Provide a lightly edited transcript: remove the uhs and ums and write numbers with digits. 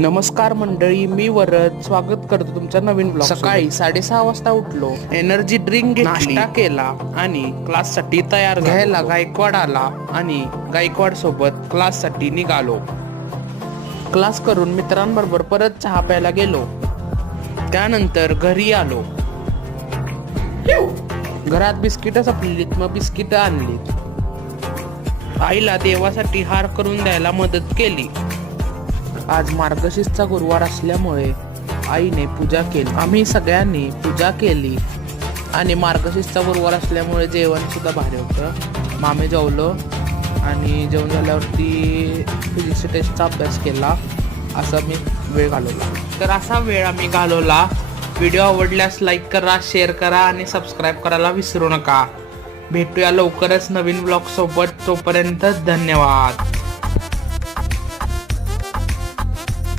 नमस्कार मंडळी, मी वरद स्वागत करतो तुमच्या नवीन ब्लॉग. सकाळी 6:30 वाजता उठलो, एनर्जी ड्रिंक घेतली, नाश्ता केला आणि क्लास साठी तयार घ्यायला गायकवाड आला आणि गायकवाड सोबत क्लास साठी निघालो. क्लास करून मित्रांबरोबर परत चहा प्यायला गेलो. त्यानंतर घरी आलो. घरात बिस्किट संपलीत, मग बिस्किट आणलीत. आईला देवासाठी हार करून द्यायला मदत केली. आज मार्गशीर्षचा गुरुवार असल्यामुळे आईने पूजा केली. आम्ही सगळ्यांनी पूजा केली आणि मार्गशीर्षचा गुरुवार असल्यामुळे जेवण सुद्धा भारी होतं. मामी जेवलो आणि जेवण झाल्यावरती फिजिक्स टेस्टचा अभ्यास केला. असा मी वेळ घालवला. तर असा वेळ आम्ही घालवला. व्हिडिओ आवडल्यास लाईक करा, शेअर करा आणि सबस्क्राईब करायला विसरू नका. भेटूया लवकरच नवीन ब्लॉग सोबत. तोपर्यंत धन्यवाद.